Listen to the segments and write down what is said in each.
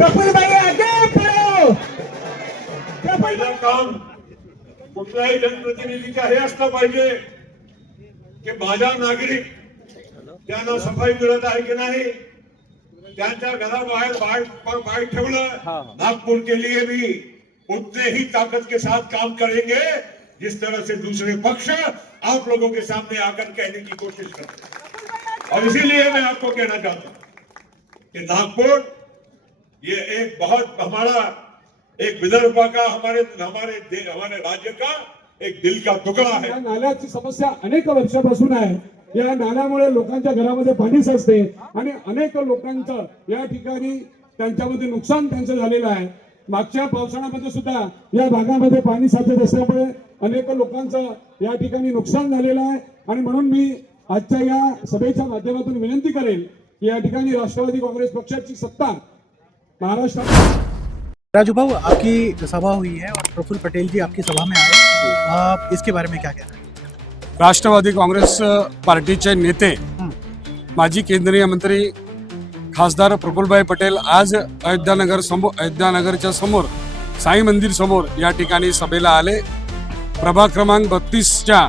प्रफुल्लभाई आगे बढ़ो। पहिलं काम कुठल्याही जनप्रतिनिधीचं हे असलं पाहिजे की माझा नागरिक त्यांना सफाई मिळत आहे की नाही, त्यांच्या घराबाहेर बाहेर ठेवलं। नागपुर के लिए भी उतने ही ताकत के साथ काम करेंगे जिस तरह से दूसरे पक्ष आप लोगों के सामने आकर कहने की कोशिश करते हैं। और इसीलिए मैं आपको कहना चाहता हूं कि नागपुर ये एक बहुत हमारा एक विदर्भ का हमारे राज्य का एक दिल का टुकड़ा है। या नाल्याची समस्या अनेक वर्षापासून आहे। या नाल्यामुळे लोकांच्या घरामध्ये पाणी साचते आणि अनेक लोकांचं या ठिकाणी त्यांच्यामध्ये नुकसान त्यांचं झालेलं आहे। मागच्या पावसाळ्यामध्ये सुद्धा या भागामध्ये पाणी साचत असल्यामुळे अनेक लोकांचं या ठिकाणी नुकसान झालेलं आहे आणि म्हणून मी आजच्या या सभेच्या माध्यमातून विनंती करेल की या ठिकाणी राष्ट्रवादी काँग्रेस पक्षाची सत्ता महाराष्ट्रात। राजू भाऊ, आपकी सभा हुई है और प्रफुल्ल पटेल जी आपकी सभा में आए, आप इसके बारे में क्या कहते हैं? राष्ट्रवादी काँग्रेस पार्टीचे नेते माजी केंद्रीय मंत्री खासदार प्रफुल्लभाई पटेल आज अयोध्यानगरच्या समोर साई मंदिर समोर या ठिकाणी सभेला आले। प्रभाग क्रमांक 32च्या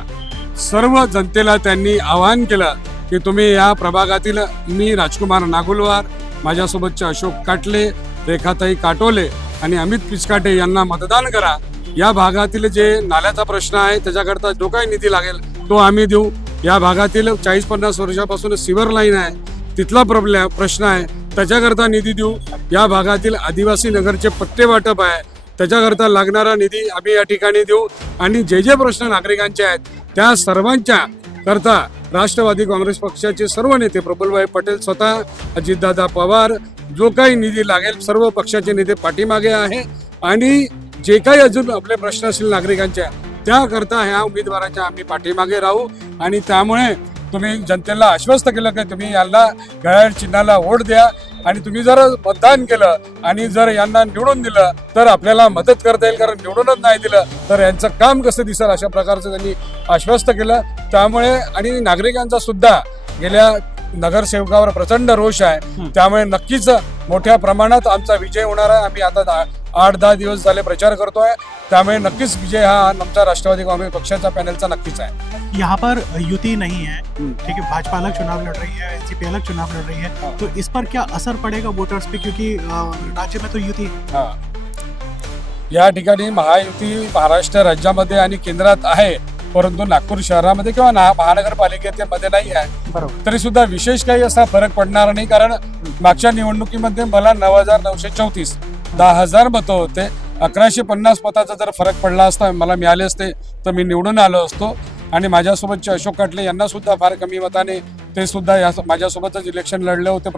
सर्व जनतेला त्यांनी आवाहन केलं की तुम्ही या प्रभागातील मी राजकुमार नागुलवार, माझ्यासोबतचे अशोक काटले, रेखाताई काटोले आणि अमित पिचकाटे यांना मतदान करा। या भागातील जे नाल्याचा प्रश्न आहे त्याच्याकरता जो काही निधी लागेल तो आम्ही देऊ। या भागातील 40-50 वर्षापासून सिवर लाईन आहे, तिथला प्रश्न आहे त्याच्याकरता निधी देऊ। या भागातील आदिवासी नगरचे पट्टे वाटप आहे त्याच्याकरता लागणारा निधी आम्ही या ठिकाणी देऊ आणि जे जे प्रश्न नागरिकांचे आहेत त्या सर्वांच्या करता राष्ट्रवादी काँग्रेस पक्षाचे सर्व नेते प्रफुल्लभाई पटेल स्वतः, अजितदादा पवार, जो काही निधी लागेल सर्व पक्षाचे नेते पाठीमागे आहे आणि जे काही अजून आपले प्रश्न असतील नागरिकांच्या त्याकरता ह्या उमेदवाराच्या आम्ही पाठीमागे राहू। आणि त्यामुळे तुम्ही जनतेला आश्वस्त केलं की तुम्ही यांना घड्याळ चिन्हाला वोट द्या आणि तुम्ही जर मतदान केलं आणि जर यांना निवडून दिलं तर आपल्याला मदत करता येईल, कारण निवडूनच नाही दिलं तर यांचं काम कसं दिसेल अशा प्रकारचं त्यांनी आश्वस्त केलं। त्यामुळे आणि नागरिकांचा सुद्धा गेल्या नगरसेवकावर प्रचंड रोष आहे, त्यामुळे नक्कीच मोठ्या प्रमाणात आमचा विजय होणार आहे। आम्ही आता 8-10 दिवस झाले प्रचार करतोय, त्यामुळे नक्कीच विजय हा आमचा राष्ट्रवादी काँग्रेस पक्षाचा पॅनलचा नक्कीच आहे। यहाँ पर युति नहीं है, ठीक है, भाजपा अलग चुनाव लड़ रही है, एनसीपी अलग चुनाव लड़ रही है, तो इस पर क्या असर पड़ेगा वोटर्स पे, क्योंकि राज्य में तो युति है। या ठिकाणी महायुती महाराष्ट्र राज्यामध्ये आणि केंद्रात आहे, परंतु नागपूर शहरामध्ये किंवा महानगरपालिकेमध्ये नाही आहे। तरी सुद्धा विशेष काही असा फरक पडणार नाही, कारण मागच्या निवडणुकीमध्ये मला 9,934 10,000 मतं होते। 1150 मताचा जर फरक पडला असता मला मिळाले असते तर मी निवडून आलो असतो। आणि माझ्यासोबतचे अशोक काटले यांना सुद्धा फार कमी मताने ते सुद्धा या माझ्यासोबतच इलेक्शन लढले होते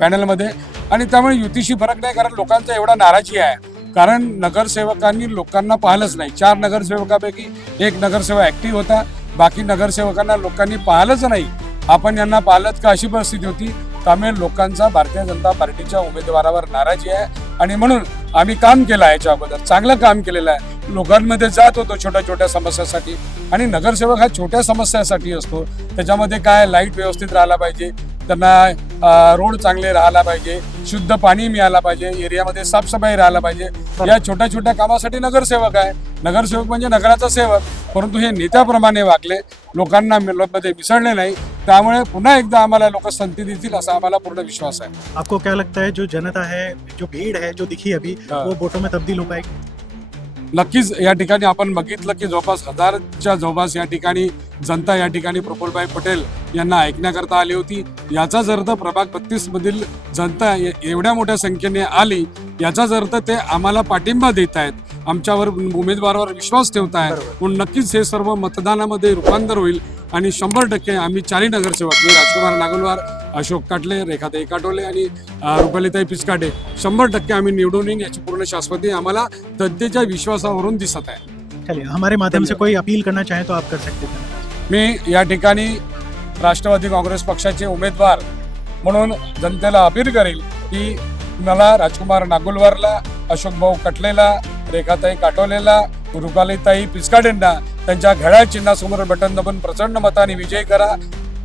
पॅनलमध्ये। आणि त्यामुळे युतीशी फरक नाही, कारण लोकांचा एवढा नाराजी आहे, कारण नगरसेवकांनी लोकांना पाहिलंच नाही। 4 नगरसेवकापैकी 1 नगरसेवक ऍक्टिव्ह होता, बाकी नगरसेवकांना लोकांनी पाहिलंच नाही। आपण यांना पाहिलंच का अशी परिस्थिती होती। त्यामुळे लोकांचा भारतीय जनता पार्टीच्या उमेदवारावर नाराजी आहे आणि म्हणून आम्ही काम केलं आहे, याच्या अगोदर चांगलं काम केलेलं आहे। लोकांमध्ये जात होतो छोट्या छोट्या समस्यासाठी, आणि नगरसेवक हा छोट्या समस्यासाठी असतो। त्याच्यामध्ये काय लाईट व्यवस्थित राहायला पाहिजे, त्यांना रोड चांगले राहायला पाहिजे, शुद्ध पाणी मिळायला पाहिजे, एरियामध्ये साफसफाई राहायला पाहिजे, या छोट्या छोट्या कामासाठी नगरसेवक आहे। नगरसेवक म्हणजे नगराचा सेवक, परंतु हे नेत्याप्रमाणे वागले, लोकांना मध्ये मिसळले नाही, त्यामुळे पुन्हा एकदा आम्हाला लोक संधी देतील असा आम्हाला पूर्ण विश्वास आहे। आपको क्या लगता है जो जनता है, जो भीड़ है जो दिखी अभी, वो वोटों में तब्दील हो पाएगी? नक्कीच या ठिकाणी आपण बघितलं की जवळपास 1000च्या जवळपास या ठिकाणी जनता या ठिकाणी प्रफुल्लभाई पटेल यांना ऐकण्याकरता आली होती। याचाच अर्थ प्रभाग 32 मधील जनता एवढ्या मोठ्या संख्येने आली, याचाच अर्थ ते आम्हाला पाठिंबा देत आहेत, आमच्यावर उमेदवारावर विश्वास ठेवत आहेत। म्हणून नक्कीच हे सर्व मतदानामध्ये रूपांतर होईल आणि 100% आम्ही 4 नगरसेवक राजकुमार नागुलवार, अशोक काटले, रेखाताई काटोले आणि रुपालीताई पिचकाटे 100% आम्ही निवडून येईन याची पूर्ण शाश्वती आम्हाला जनतेच्या विश्वासावरून दिसत आहे। चलिए, हमारे माध्यम से कोई अपील करना चाहे तो आप कर सकते हैं। मी या ठिकाणी राष्ट्रवादी काँग्रेस पक्षाचे उमेदवार म्हणून जनतेला अपील करेल की मला राजकुमार नागुलवारला, अशोक भाऊ कटलेला, रेखाताई काटोलेला, रुपालीताई पिचकाटेंना त्यांच्या घड्याळ चिन्हासमोर बटन दाबून प्रचंड मताने विजयी करा।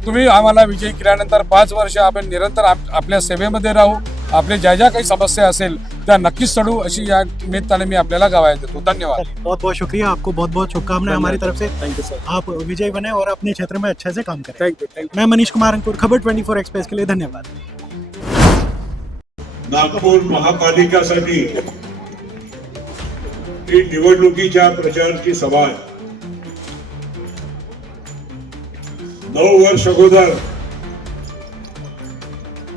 तुम्ही आम्हाला विजयी केल्यानंतर 5 वर्ष आपण निरंतर आपल्या सेवेमध्ये राहू आपले ज्या ज्या काही समस्या असेल त्या नक्कीच सोडू अशी या निमित्ताने मी आपल्याला गवाही देतो. धन्यवाद. बहुत बहुत शुक्रिया, आपको बहुत बहुत शुभकामनाएं हमारी तरफ से. Thank you sir. आप विजयी बने और अपने क्षेत्र में अच्छे से काम करें. Thank you. मैं मनीष कुमार अंकुर, खबर 24 एक्सप्रेस के लिए धन्यवाद. नागपूर महापालिकासाठी ही निवडणुकीच्या प्रचाराची सभा आहे. 9 वर्ष अगोदर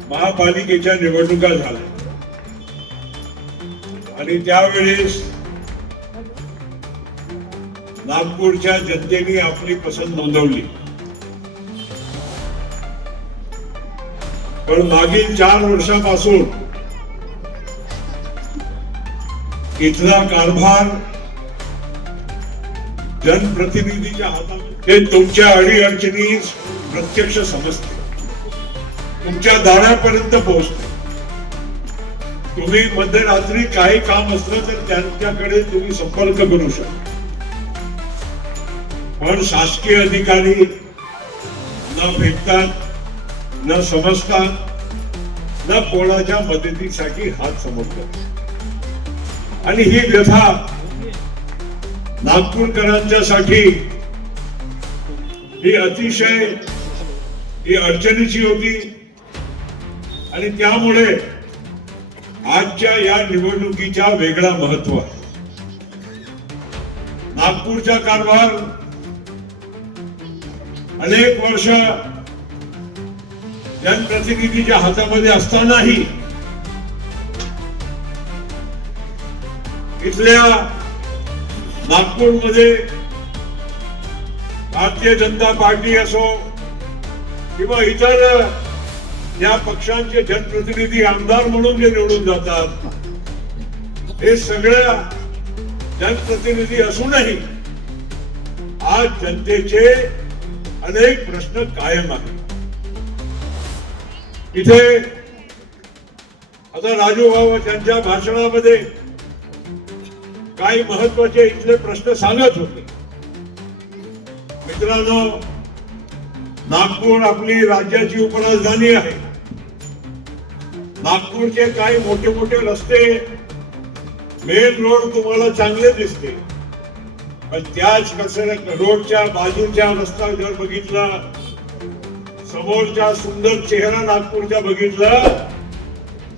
महापालिकेच्या निवडणुका झाल्या आणि त्यावेळेस नागपूरच्या जनतेने आपली पसंत नोंदवली. पण मागील 4 वर्षापासून इथला कारभार जनप्रतिनिधीच्या हातात हे तुमच्या अडीअडचणी प्रत्यक्ष समजते, तुमच्या दारापर्यंत पोहोचते. तुम्ही मध्यरात्री काही काम असलं तर त्यांच्याकडे तुम्ही संपर्क करू शकता. पण शासकीय अधिकारी न भेटतात, न समजतात, न कोणाच्या मदतीसाठी हात समोर करतात. आणि ही व्यथा नागपूरकरांच्यासाठी ही अतिशय ही अडचणीची होती. आणि त्यामुळे आजच्या या निवडणुकीचा वेगळा महत्व आहे. नागपूरचा कारभार अनेक वर्ष जनप्रतिनिधीच्या हातामध्ये असतानाही इथल्या नागपूरमध्ये भारतीय जनता पार्टी असो किंवा इतर या पक्षांचे जनप्रतिनिधी आमदार म्हणून जे निवडून जातात, हे सगळ्या जनप्रतिनिधी असूनही आज जनतेचे अनेक प्रश्न कायम आहेत. इथे आता राजू भाऊ त्यांच्या भाषणामध्ये काही महत्वाचे इथले प्रश्न सांगत होते. मित्रांनो, नागपूर आपली राज्याची उपराजधानी आहे. नागपूरचे काही मोठे मोठे रस्ते, मेन रोड तुम्हाला चांगले दिसते, पण त्याच रोडच्या बाजूच्या रस्ता जर बघितला, समोरचा सुंदर चेहरा नागपूरचा बघितला,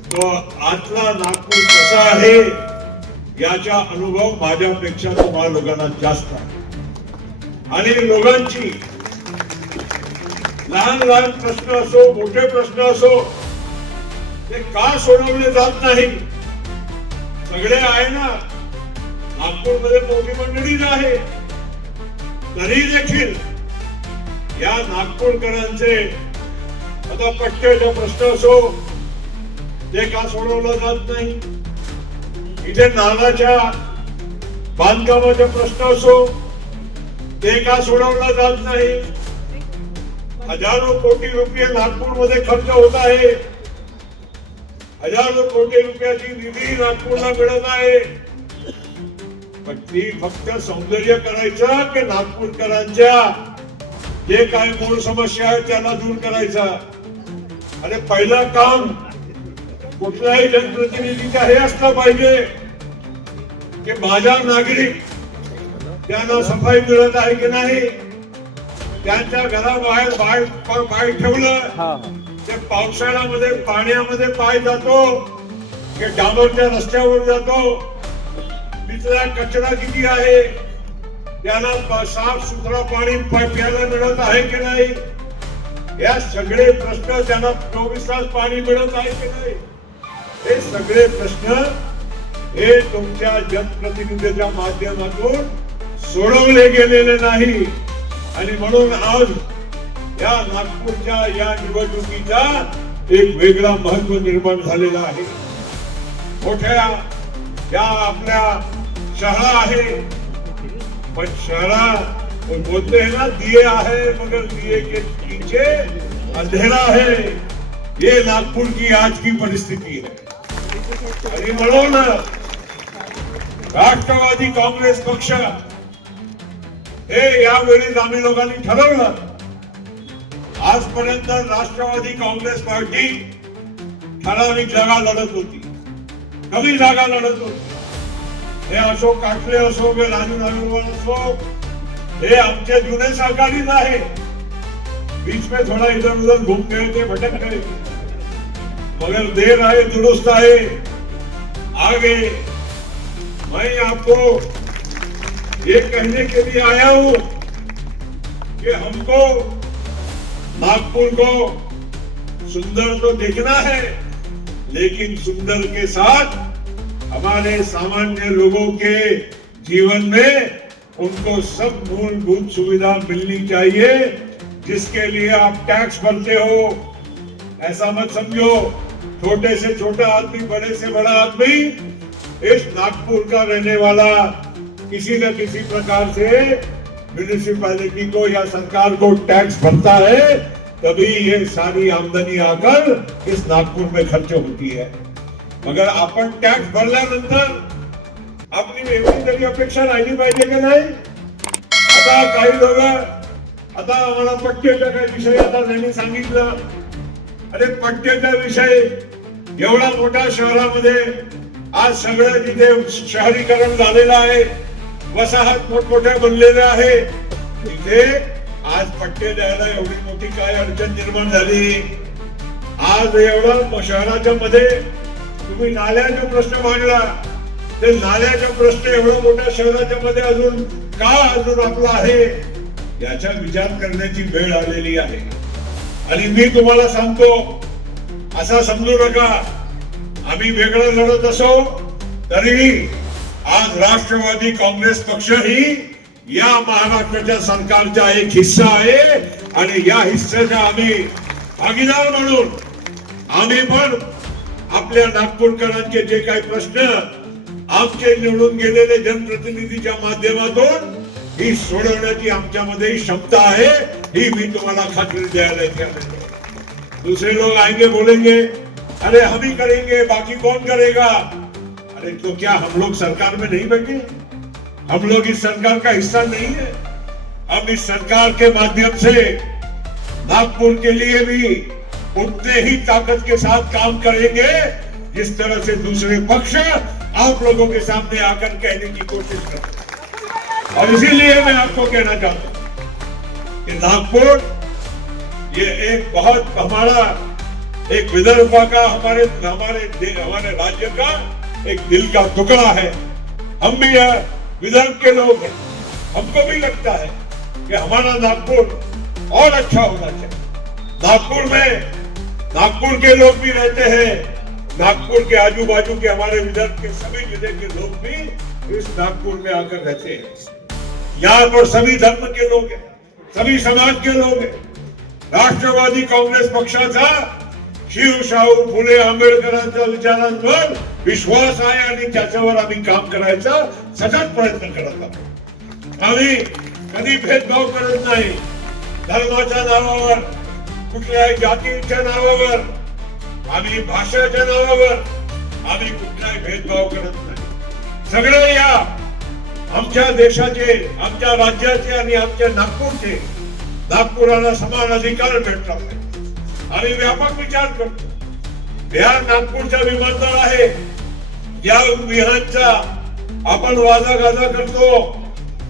तो आतला नागपूर कसा आहे याचा अनुभव माझ्यापेक्षा तुम्हाला लोकांना जास्त आहे. आणि लोकांची लहान लहान प्रश्न असो, मोठे प्रश्न असो, ते का सोडवले जात नाही? सगळे आहे ना, नागपूरमध्ये मोठी मंडळीच आहे, तरी देखील या नागपूरकरांचे आता पट्ट्याचा प्रश्न असो, ते का सोडवला जात नाही? इथे नालाच्या बांधकामाचा प्रश्न असो, ते का सोडवला जात नाही? हजारो कोटी रुपये नागपूरमध्ये खर्च होत आहे, हजारो कोटी रुपयाची निधी नागपूरला मिळत आहे, पण ती फक्त सौंदर्य करायचं की नागपूरकरांच्या जे काय मूळ समस्या आहेत त्यांना दूर करायचा? आणि पहिलं काम कुठल्याही जनप्रतिनिधीचा हे असलं पाहिजे की माझा नागरिक त्यांना सफाई मिळत आहे की नाही, त्यांच्या घराबाहेर पाय ठेवलं ते पावसाळ्यामध्ये पाण्यामध्ये पाय जातो की डांबरच्या रस्त्यावर जातो, तिथला कचरा किती आहे, त्यांना साफ सुथरा पाणी प्यायला मिळत आहे की नाही, या सगळे प्रश्न त्यांना 24 तास पाणी मिळत आहे की नाही, हे सगळे प्रश्न हे तुमच्या जनप्रतिनिधीच्या माध्यमातून सोडवले गेलेले नाही. आणि म्हणून आज या नागपूरच्या या निवडणुकीचा एक वेगळा महत्व निर्माण झालेला आहे. मोठ्या या आपल्या शाळा आहे, पण शाळा बोलते हैं ना, दिए आहे मगर दिए के पीछे अंधेरा है, ये नागपूर की आज की परिस्थिती है. आणि म्हणून राष्ट्रवादी काँग्रेस पक्ष हे यावेळी आम्ही लोकांनी ठरवलं, आजपर्यंत राष्ट्रवादी काँग्रेस पार्टी ठराविक जागा लढत होती, कमी जागा लढत होती. हे अशोक काटले असो, हे राजू नगरवाल असो, हे आमचे जुने सहकारी आहे. बीच में थोड़ा इधर उधर घूम गए थे, भटक गए, मगर देर आए दुरुस्त आए, आगे. मैं आपको ये कहने के लिए आया हूं कि हमको नागपुर को सुंदर तो देखना है, लेकिन सुंदर के साथ हमारे सामान्य लोगों के जीवन में उनको सब मूलभूत सुविधा मिलनी चाहिए, जिसके लिए आप टैक्स भरते हो. ऐसा मत समझो छोटे से छोटा आदमी, बड़े से बड़ा आदमी इस नागपुर का रहने वाला किसी न किसी प्रकार से म्युनिसिपैलिटी को या सरकार को टैक्स भरता है, तभी ये सारी आमदनी आकर इस नागपुर में खर्च होती है. मगर आपण टॅक्स भरल्यानंतर आपली वेगळी तरी अपेक्षा राहिली पाहिजे की नाही. आता काही लोक आता आम्हाला पट्ट्याचा काही विषय आता त्यांनी सांगितलं. अरे पट्ट्याचा विषय एवढा मोठा शहरामध्ये आज सगळं जिथे शहरीकरण झालेलं आहे, वसाहत मोठमोठ्या बनलेल्या आहे, तिथे आज पट्टे द्यायला एवढी मोठी काय अडचण निर्माण झाली. आज एवढा शहराच्या मध्ये तुम्ही नाल्याचा प्रश्न मांडला, ते नाल्याचा प्रश्न एवढा मोठ्या शहराच्या मध्ये अजून का आपला आहे, याचा विचार करण्याची वेळ आलेली आहे. आणि मी तुम्हाला सांगतो, असा समजू नका आम्ही वेगळं लढत असो तरी आज राष्ट्रवादी काँग्रेस पक्ष ही या महाराष्ट्राच्या सरकारचा एक हिस्सा आहे. आणि या हिस्स्याचा आम्ही भागीदार म्हणून आम्ही पण आपल्या नागपूरकरांचे जे काही प्रश्न आमचे निवडून गेलेले जनप्रतिनिधीच्या माध्यमातून ही सोडवण्याची आमच्यामध्ये क्षमता आहे, ही मी तुम्हाला खात्री द्यायला येते. दूसरे लोग आएंगे बोलेंगे अरे हम ही करेंगे, बाकी कौन करेगा. अरे तो क्या हम लोग सरकार में नहीं बैठे? हम लोग इस सरकार का हिस्सा नहीं है? हम इस सरकार के माध्यम से नागपुर के लिए भी उतने ही ताकत के साथ काम करेंगे जिस तरह से दूसरे पक्ष आप लोगों के सामने आकर कहने की कोशिश करते हैं. और इसीलिए मैं आपको कहना चाहता हूं कि नागपुर ये एक बहुत हमारा एक विदर्भ का हमारे राज्य का एक दिल का टुकड़ा है. हम भी विदर्भ के लोग हैं, हमको भी लगता है कि हमारा नागपुर और अच्छा होना चाहिए. नागपुर में नागपुर के लोग भी रहते हैं, नागपुर के आजू बाजू के हमारे विदर्भ के सभी जिले के लोग भी इस नागपुर में आकर रहते हैं. यहाँ पर सभी धर्म के लोग हैं, सभी समाज के लोग हैं. राष्ट्रवादी काँग्रेस पक्षाचा शिवशाहू फुले आंबेडकरांच्या विचारांवर विश्वास आहे आणि त्याच्यावर आम्ही काम करायचा सतत प्रयत्न करत आहोत. आम्ही कधी भेदभाव करत नाही. धर्माच्या नावावर, कुठल्याही जातीच्या नावावर, आम्ही भाषेच्या नावावर आम्ही कुठलाही भेदभाव करत नाही. सगळे या आमच्या देशाचे, आमच्या राज्याचे आणि आमच्या नागपूरचे, नागपुराला समान अधिकार भेटतात. आम्ही व्यापक विचार करतो. या नागपूरचा विमानतळ आहे, या मिहानचा आपण वादागादा करतो.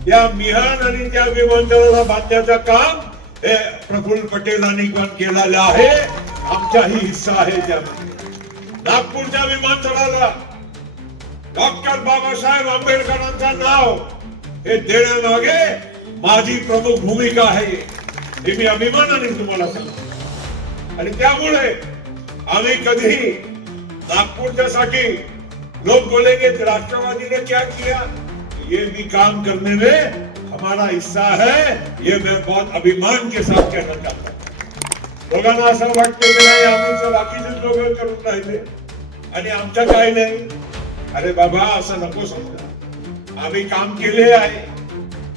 या मिहान आणि त्या विमानतळाला बांधण्याचं काम हे प्रफुल्ल पटेलांनी पण केलेलं आहे. आमचाही हिस्सा आहे त्यामध्ये. नागपूरच्या विमानतळाला डॉक्टर बाबासाहेब आंबेडकरांचं नाव हे देण्यामागे माझी प्रमुख भूमिका आहे, हे मी अभिमानाने तुम्हाला सांगतो. आणि त्यामुळे आम्ही कधी नागपूरच्या साठी लोग बोलेंगे राष्ट्रवादी ने क्या किया, ये भी काम करने में हमारा हिस्सा है, ये मैं बहुत अभिमान के साथ कहना चाहता हूं. लोकांना असं वाटतं की नाही आम्ही बाकीचे लोक करून राहिले आणि आमचं काय नाही. अरे बाबा असं नको समजा. आम्ही काम केले आहे,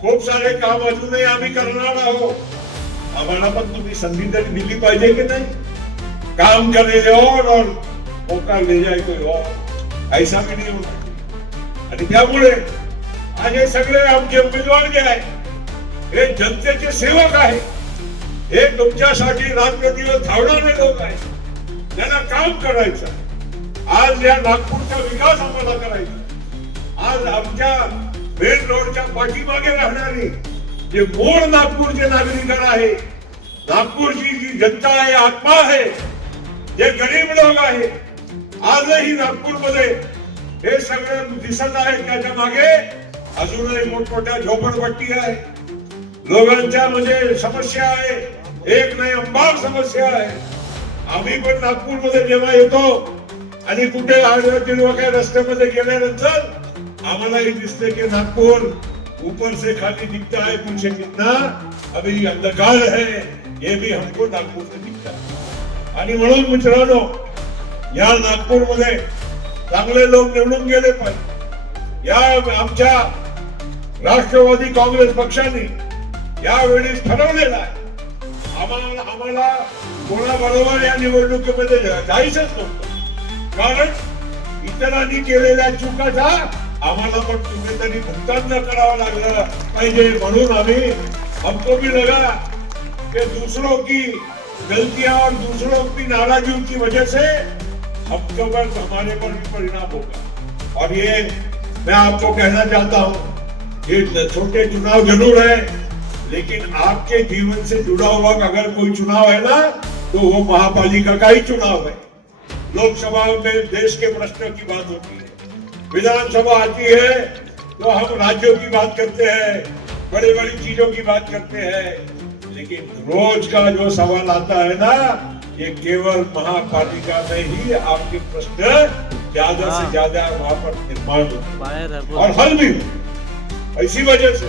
खूप सारे काम अजूनही आम्ही करणार आहोत. आम्हाला पण तुम्ही संधी तरी दिली पाहिजे की नाही. काम करने और मौका ले जाए कोई और, ऐसा भी नहीं होता. आणि त्यामुळे आज हे सगळे आमचे उमेदवार जे आहे हे जनतेचे सेवक आहे. हे तुमच्यासाठी रात्रदिवस धावणारे लोक आहेत. त्यांना काम करायचं। आज या नागपूरचा विकास आम्हाला करायचा। आज आमच्या मेन रोडच्या पाठीमागे राहणारे जे मूळ नागपूरचे नागरिक आहे, नागपूरची जी जनता आहे, आत्मा आहे, जे गरीब लोक आहे, आजही नागपूरमध्ये हे सगळं दिसत आहे। त्याच्या मागे अजूनही मोठमोठ्या झोपडपट्टी आहे, लोकांच्या म्हणजे समस्या आहे, एक नाही अंबार समस्या आहे। आम्ही पण नागपूरमध्ये जेव्हा येतो आणि कुठे आडवं काही रस्त्यामध्ये गेल्यानंतर आम्हालाही दिसते की नागपूर ऊपर से खाली दिखता है, पीछे कितना अभी अंधकार है, ये भी हमको नागपूर से दिखता है। आणि म्हणून मित्रांनो, या नागपूरमध्ये चांगले लोक निवडून गेले पाहिजे। या आमच्या राष्ट्रवादी काँग्रेस पक्षाने यावेळी ठरवलेलं आहे, आम्हाला कोणाबरोबर या निवडणुकीमध्ये जायचंच नव्हतं, कारण इतरांनी केलेल्या चुकाचा आम्हाला पण कुठेतरी भुगतान न करावं लागलं पाहिजे। म्हणून आम्ही हमको भी लगा कि दूसरों की गलतियां और दूसरों की नाराजगी की वजह से हमको पर हमारे पर भी परिणाम होगा। और ये मैं आपको कहना चाहता हूँ, ये छोटे चुनाव जरूर है, लेकिन आपके जीवन से जुड़ा हुआ अगर कोई चुनाव है ना, तो वो महापालिका का ही चुनाव है। लोकसभा में देश के प्रश्नों की बात होती है, विधानसभा आती है तो हम राज्यों की बात करते हैं, बड़ी बड़ी चीजों की बात करते हैं, लेकिन रोज का जो सवाल आता है ना, ये केवल महापालिका में ही आपके प्रश्न ज्यादा से ज्यादा वहां पर निर्माण होते और हल भी हो। इसी वजह से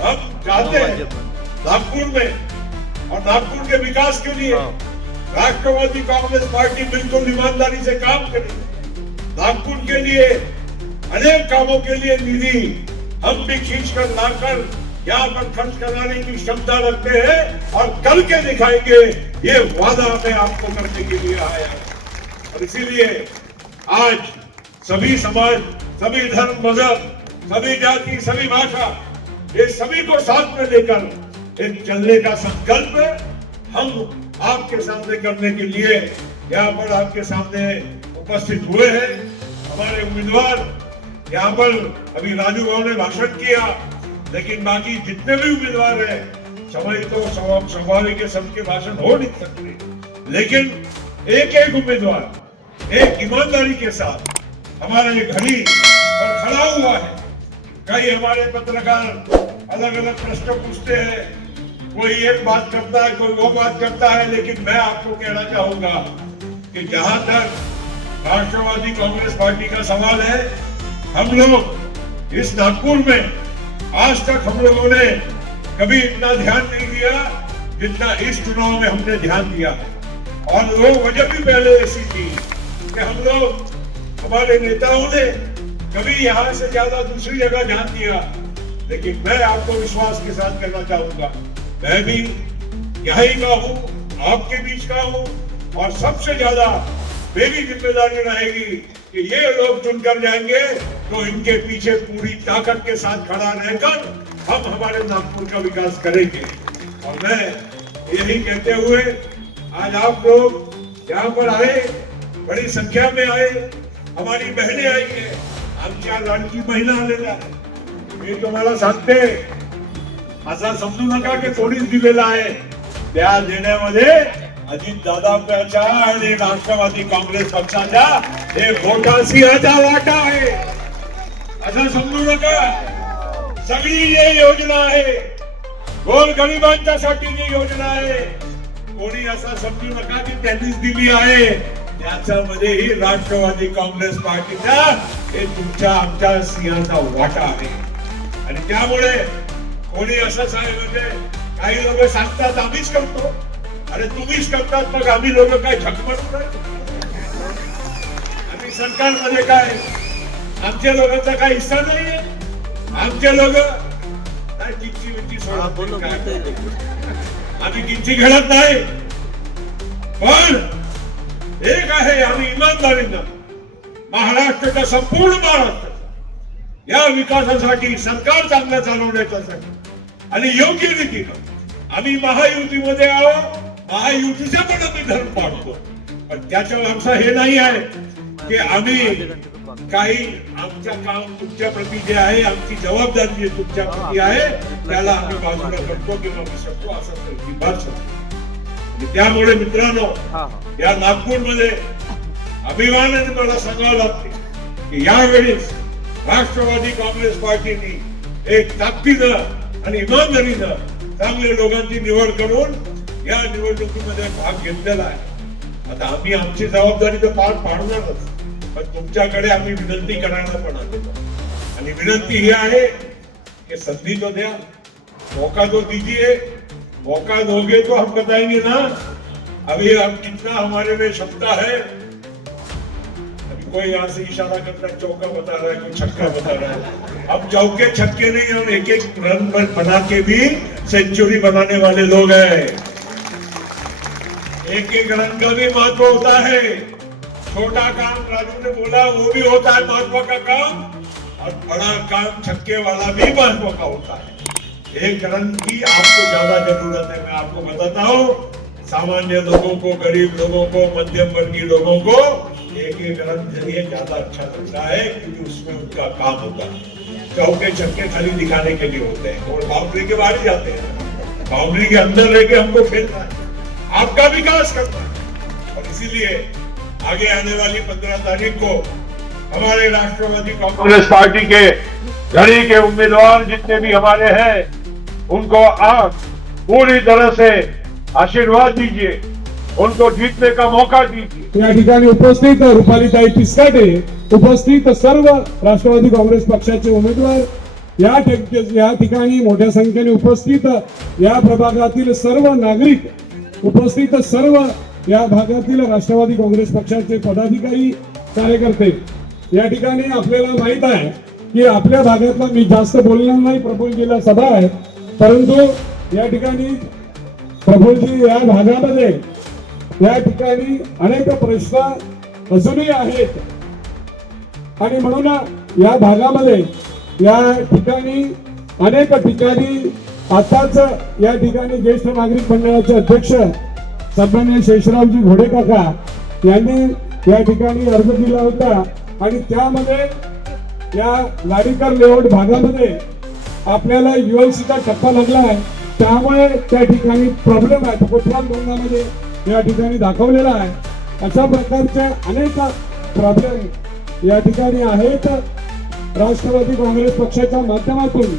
हम चाहते हैं नागपुर में और नागपुर के विकास के लिए राष्ट्रवादी कांग्रेस पार्टी बिल्कुल ईमानदारी से काम करेगी। नागपुर के लिए अनेक कामों के लिए निधि हम भी खींच कर लाकर यहाँ पर खर्च कराने की क्षमता रखते हैं और करके दिखाएंगे, ये वादा मैं आपको करने के लिए आया। और इसीलिए आज सभी समाज, सभी धर्म, मजहब, सभी जाति, सभी भाषा, ये सभी को साथ में लेकर एक चलने का संकल्प हम आपके सामने करने के लिए यहाँ पर आपके सामने उपस्थित हुए हैं। हमारे उम्मीदवार यहाँ पर अभी राजू भाव ने भाषण किया, लेकिन बाकी जितने भी उम्मीदवार हैं, समय तो स्वाभाविक है, सबके भाषण हो नहीं सकते, लेकिन एक एक उम्मीदवार एक ईमानदारी के साथ हमारे घड़ी पर खड़ा हुआ है। कई हमारे पत्रकार अलग अलग प्रश्न पूछते हैं, कोई एक बात करता है, कोई वो बात करता है, लेकिन मैं आपको कहना चाहूंगा कि जहां तक राष्ट्रवादी कांग्रेस पार्टी का सवाल है, हम लोग इस नागपुर में आज तक हम लोगों ने कभी इतना ध्यान नहीं दिया जितना इस चुनाव में हमने ध्यान दिया है। और वो वजह भी पहले ऐसी थी कि हम लोग, हमारे नेताओं ने कभी यहाँ से ज्यादा दूसरी जगह ध्यान दिया, लेकिन मैं आपको विश्वास के साथ कहना चाहूंगा, मैं भी यहीं का हूँ, आपके बीच का हूँ, और सबसे ज्यादा मेरी जिम्मेदारी रहेगी कि ये लोग चुनकर जाएंगे तो इनके पीछे पूरी ताकत के साथ खड़ा रहकर हम हमारे नागपुर का विकास करेंगे। और मैं यही कहते हुए आज आप लोग यहाँ पर आए, बड़ी संख्या में आए, हमारी बहनें आई है, आमच्या लाडकी बहिणा आलेल्या आहे। मी तुम्हाला सांगते, असं समजू नका की कोणीच दिलेला आहे, त्या देण्यामध्ये अजितदादांचा आणि राष्ट्रवादी काँग्रेस पक्षाचा हे मोठा सिंहाचा वाटा आहे, असं समजू नका। सगळी ये योजना आहे, गोरगरिबांच्यासाठी जी योजना आहे, कोणी असं समजू नका की त्यांनीच दिली आहे, त्याच्यामध्येही राष्ट्रवादी काँग्रेस पार्टीचा हे तुमच्या आमच्या सिंहाचा वाटा आहे। आणि त्यामुळे कोणी असं म्हणजे काही लोक सांगतात आम्हीच करतो, अरे तुम्हीच करतात, मग आम्ही लोक काय झकमटतो? आम्ही सरकारमध्ये काय, आमच्या लोकांचा काही हिस्सा नाहीये, आमचे लोक काय किंची विंची सोडत, आम्ही किंची घडत नाही, पण एक आहे, आम्ही इमानदारीनं महाराष्ट्राचा, संपूर्ण महाराष्ट्र या विकासासाठी, सरकार चांगलं चालवण्यासाठी आणि योग्य रीतीनं आम्ही महायुतीमध्ये आहोत, महायुतीचा पण आम्ही धर्म पाळतो, पण त्याच्या आमचं हे नाही आहे की आम्ही काही आमचं काम तुमच्या प्रती जे आहे, आमची जबाबदारी जी तुमच्या प्रती आहे त्याला आम्ही बाजूला करतो किंवा विसरतो असं अजिबात आणि त्यामुळे मित्रांनो, या नागपूरमध्ये अभिमानाने मला सांगावं लागते की यावेळेस राष्ट्रवादी काँग्रेस पार्टीने एक ताकदीनं आणि इमानदारीनं चांगल्या लोकांची निवड करून या निवडणुकीमध्ये भाग घेतलेला आहे. आता आम्ही आमची जबाबदारी तर पार पाडणारच, पण तुमच्याकडे आम्ही विनंती करायला पण आलेलो आणि विनंती ही आहे की संधी तो द्या, मौका तो दीजिए, मौका दोगे तो हम बताएंगे ना अभी हम कितना हमारे में क्षमता है. अभी कोई यहाँ से इशारा करता है, चौका बता रहा है, कोई छक्का बता रहा है. हम चौके छक्के नहीं, हम एक एक रन बना के भी सेंचुरी बनाने वाले लोग हैं. एक एक रन का भी महत्व होता है. छोटा काम राजू ने बोला वो भी होता है महत्व का काम, और बड़ा काम छक्के वाला भी महत्व का होता है. एक रन की आपको ज्यादा जरूरत है. मैं आपको बताता हूँ, सामान्य लोगों को, गरीब लोगों को, मध्यम वर्गीय लोगों को एक एक रन जरिए ज्यादा अच्छा लगता है क्योंकि उसमें उनका काम होता है. चौके छक्के खाली दिखाने के लिए होते हैं और बाउंड्री के बाहर ही जाते हैं. बाउंड्री के अंदर रह के हमको खेलना है, आपका विकास करना है. और इसीलिए आगे आने वाली 15 तारीख को हमारे राष्ट्रवादी कांग्रेस पार्टी के घड़ी के उम्मीदवार जितने भी हमारे हैं उनको आप पूरी तरह से आशीर्वाद दीजिए, उनको जीतने का मौका दीजिए. या ठिकाणी उपस्थित रुपालीताई पिस्काटे, उपस्थित सर्व राष्ट्रवादी काँग्रेस पक्षाचे उमेदवार, या ठिकाणी मोठ्या संख्येने उपस्थित या प्रभागातील सर्व नागरिक, उपस्थित सर्व या भागातील राष्ट्रवादी काँग्रेस पक्षाचे पदाधिकारी, कार्यकर्ते. या ठिकाणी आपल्याला माहित आहे की आपल्या भागातला मी जास्त बोलणार नाही, प्रफुल्लजीला सभा आहे, परंतु या ठिकाणी प्रफुल्लजी या भागामध्ये या ठिकाणी अनेक प्रश्न अजूनही आहेत आणि म्हणून या भागामध्ये या ठिकाणी अनेक ठिकाणी आताच या ठिकाणी ज्येष्ठ नागरिक मंडळाचे अध्यक्ष सन्माननीय शेषरावजी घोडे काका यांनी या ठिकाणी अर्ज दिला होता आणि त्यामध्ये या लाडीकर लेआउट भागामध्ये आपल्याला ULCचा टप्पा लागला आहे, त्यामुळे त्या ठिकाणी प्रॉब्लेम आहे. कोतवाल धोरणामध्ये या ठिकाणी दाखवलेला आहे. अशा प्रकारचे अनेक प्रॉब्लेम या ठिकाणी आहेत. राष्ट्रवादी काँग्रेस पक्षाच्या माध्यमातून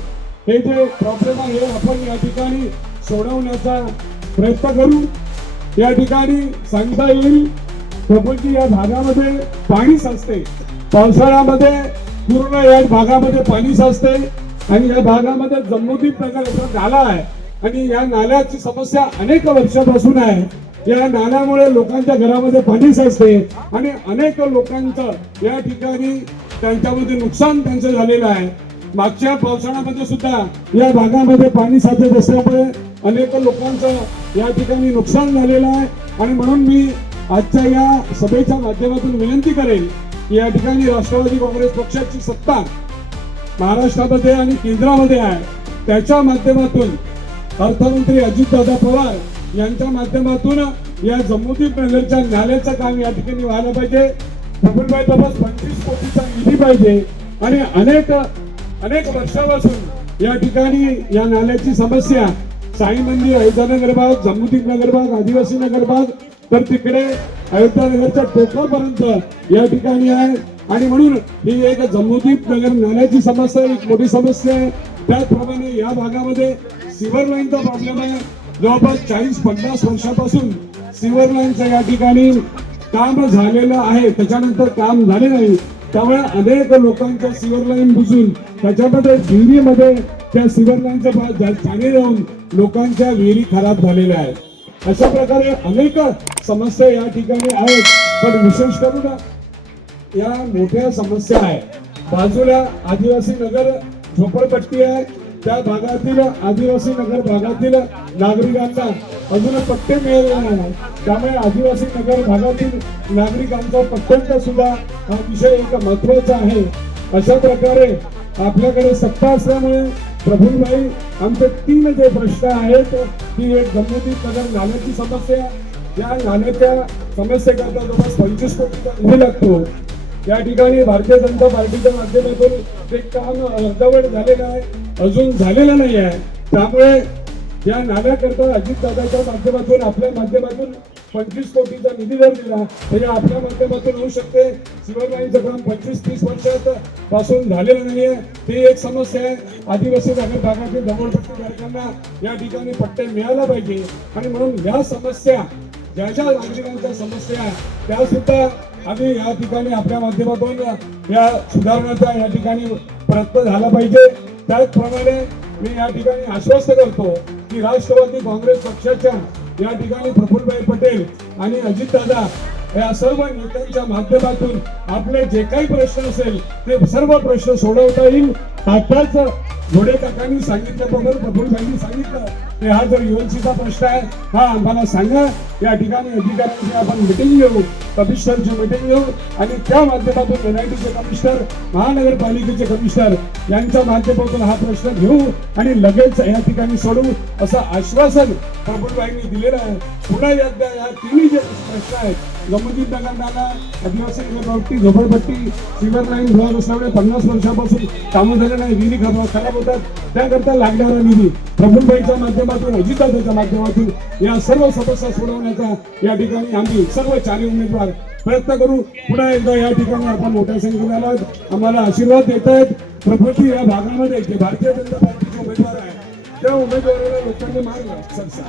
हे जे प्रॉब्लेम आहे आपण या ठिकाणी सोडवण्याचा प्रयत्न करू. या ठिकाणी सांगता येईल प्रभूजी या भागामध्ये पाणी साचते, पावसाळ्यामध्ये पूर्ण या भागामध्ये पाणी साचते आणि या भागामध्ये जम्मूदीप नगर नाला आहे आणि या नाल्याची समस्या अनेक वर्षापासून आहे. या नाल्यामुळे लोकांच्या घरामध्ये पाणी साचते आणि अनेक लोकांचं या ठिकाणी त्यांच्यामध्ये नुकसान त्यांचं झालेलं आहे. मागच्या पावसाळ्यामध्ये सुद्धा या भागामध्ये पाणी साचत असल्यामुळे अनेक लोकांचं या ठिकाणी नुकसान झालेलं आहे आणि म्हणून मी आजच्या या सभेच्या माध्यमातून विनंती करेन की या ठिकाणी राष्ट्रवादी काँग्रेस पक्षाची सत्ता महाराष्ट्रामध्ये आणि केंद्रामध्ये आहे, त्याच्या माध्यमातून अर्थमंत्री अजितदादा पवार यांच्या माध्यमातून या जम्मूदीप नगरच्या नाल्याचं काम या ठिकाणी व्हायला पाहिजे. प्रफुल्लभाई तब्बल 25 कोटीचा निधी पाहिजे आणि अनेक वर्षापासून या ठिकाणी या नाल्याची समस्या साई मंदिर, अयोध्यानगर भाग, जम्मूदीप नगर भाग, आदिवासी नगर भाग, तर तिकडे अयोध्यानगरच्या टोकापर्यंत या ठिकाणी आहे आणि म्हणून ही एक जम्मूदीप नगर नाल्याची समस्या एक मोठी समस्या आहे. त्याचप्रमाणे या भागामध्ये सिव्हर लाईनचा प्रॉब्लेम आहे. जवळपास 40-50 वर्षापासून सिव्हर लाईनचं या ठिकाणी काम झालेलं आहे, त्याच्यानंतर काम झाले नाही, त्यामुळे अनेक लोकांच्या सिव्हर लाईन बुजून त्याच्यामध्ये विहिरीमध्ये त्या सिव्हर लाईनचं पाणी जाऊन लोकांच्या विहिरी खराब झालेल्या आहेत. अशा प्रकारे अनेक समस्या या ठिकाणी आहेत, पण विशेष करून या मोठ्या समस्या आहेत. बाजूला आदिवासी नगर झोपडपट्टी आहे, त्या भागातील आदिवासी नगर भागातील नागरिकांना अजून पट्टे मिळाले नाही, त्यामुळे आदिवासी नगर भागातील नागरिकांचा पट्ट्यांचा सुद्धा हा विषय एक महत्वाचा आहे. अशा प्रकारे आपल्याकडे सत्ता असल्यामुळे प्रफुल्लभाई आमचे 3 जे प्रश्न आहेत ती एक जम्मूदीप नगर नाल्याची समस्या, या नाल्याच्या समस्येकरता जवळपास 25 कोटीचा निधी लागतो. या ठिकाणी भारतीय जनता पार्टीच्या माध्यमातून ते काम अर्धवट झालेलं आहे, अजून झालेलं नाही आहे. त्यामुळे या नाल्याकरता अजितदादाच्या माध्यमातून आपल्या माध्यमातून 25 कोटीचा निधी जर दिला तर आपल्या माध्यमातून होऊ शकते. सिव्हर लाईनचं काम 25-30 वर्षात पासून झालेलं नाहीये, ती एक समस्या आहे. आदिवासी भागातील झोपडपट्टीधारकांना या ठिकाणी पट्टे मिळायला पाहिजे आणि म्हणून या समस्या ज्या ज्या नागरिकांच्या समस्या त्या सुद्धा आम्ही या ठिकाणी आपल्या माध्यमातून या सुधारण्याचा या ठिकाणी प्रयत्न झाला पाहिजे. त्याचप्रमाणे मी या ठिकाणी आश्वस्त करतो की राष्ट्रवादी काँग्रेस पक्षाच्या या ठिकाणी प्रफुल्लभाई पटेल आणि अजितदादा या सर्व नेत्यांच्या माध्यमातून आपले जे काही प्रश्न असेल ते सर्व प्रश्न सोडवता येईल. आताच घोडे काकांनी सांगितल्याप्रमाणे प्रफुल्लभाईंनी सांगितलं की हा जर ULCचा प्रश्न आहे हा आम्हाला सांगा. या ठिकाणी अधिकाऱ्यांची आपण मिटिंग घेऊ, कमिशनरची मिटिंग घेऊ आणि त्या माध्यमातून NITचे कमिशनर, महानगरपालिकेचे कमिशनर यांच्या माध्यमातून हा प्रश्न घेऊ आणि लगेच या ठिकाणी सोडवू असं आश्वासन प्रफुल्लभाईंनी दिलेलं आहे. पुन्हा एकदा या तिन्ही जे प्रश्न आहेत, गमतीत नगर नाला, आदिवासी नगरपट्टी, झोपडपट्टी, सिव्हर लाईन ब्लॉक असल्यामुळे 50 वर्षापासून कामं झाले नाही, विहिरी खराब होतात, त्याकरता लागणारा निधी प्रफुल्लभाईच्या माध्यमातून, अजितदादाच्या माध्यमातून या सर्व समस्या सोडवण्याचा या ठिकाणी आम्ही सर्व चारही उमेदवार प्रयत्न करू. पुन्हा एकदा या ठिकाणी आपण मोठ्या संख्येने आलात, आम्हाला आशीर्वाद देत आहेत. प्रकृती या भागामध्ये जे भारतीय जनता पार्टीचे उमेदवार आहेत त्या उमेदवाराला लोकांनी मारलं सरसा,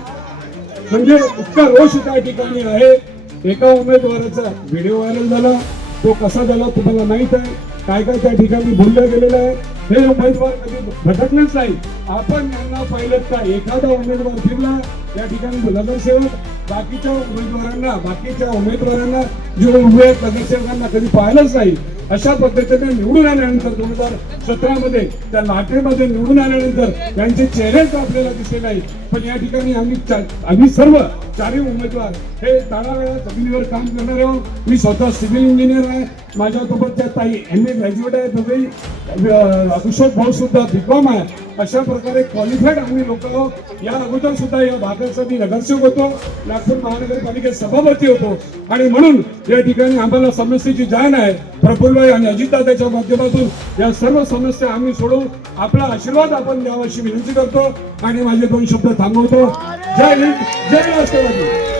म्हणजे इतका रोष त्या ठिकाणी आहे. एका उमेदवाराचा व्हिडिओ व्हायरल झाला, तो कसा झाला तुम्हाला माहित आहे, काय काय त्या ठिकाणी बोललं गेलेलं आहे. हे उमेदवार कधी भटकलेच नाही. आपण यांना पाहिलं का एखादा उमेदवार फिरला या ठिकाणी नगरसेवक बाकीच्या उमेदवारांना जे उभे आहेत नगरसेवकांना कधी पाहिलंच नाही. अशा पद्धतीने निवडून आल्यानंतर 2017 मध्ये त्या लाटेमध्ये निवडून आल्यानंतर त्यांचे चेहरेच आपल्याला दिसले नाही. पण या ठिकाणी आम्ही सर्व चारही उमेदवार हे तळागाळात जमिनीवर काम करणारे आहोत. मी स्वतः सिव्हिल इंजिनियर आहे, माझ्यासोबतच्या ताई MA ग्रॅज्युएट आहे, दोघेही अभिषेक भाऊ सुद्धा BCom आहे. अशा प्रकारे क्वालिफाईड आम्ही लोक आहोत. या अगोदर सुद्धा या भागाचा मी नगरसेवक होतो, नागपूर महानगरपालिकेत सभापती होतो आणि म्हणून या ठिकाणी आम्हाला समस्येची जाण आहे. प्रफुल्लभाई आणि अजितदादाच्या माध्यमातून या सर्व समस्या आम्ही सोडवू. आपला आशीर्वाद आपण द्यावा अशी विनंती करतो आणि माझे 2 शब्द थांबवतो. जय हिंद, जय राष्ट्रवादी.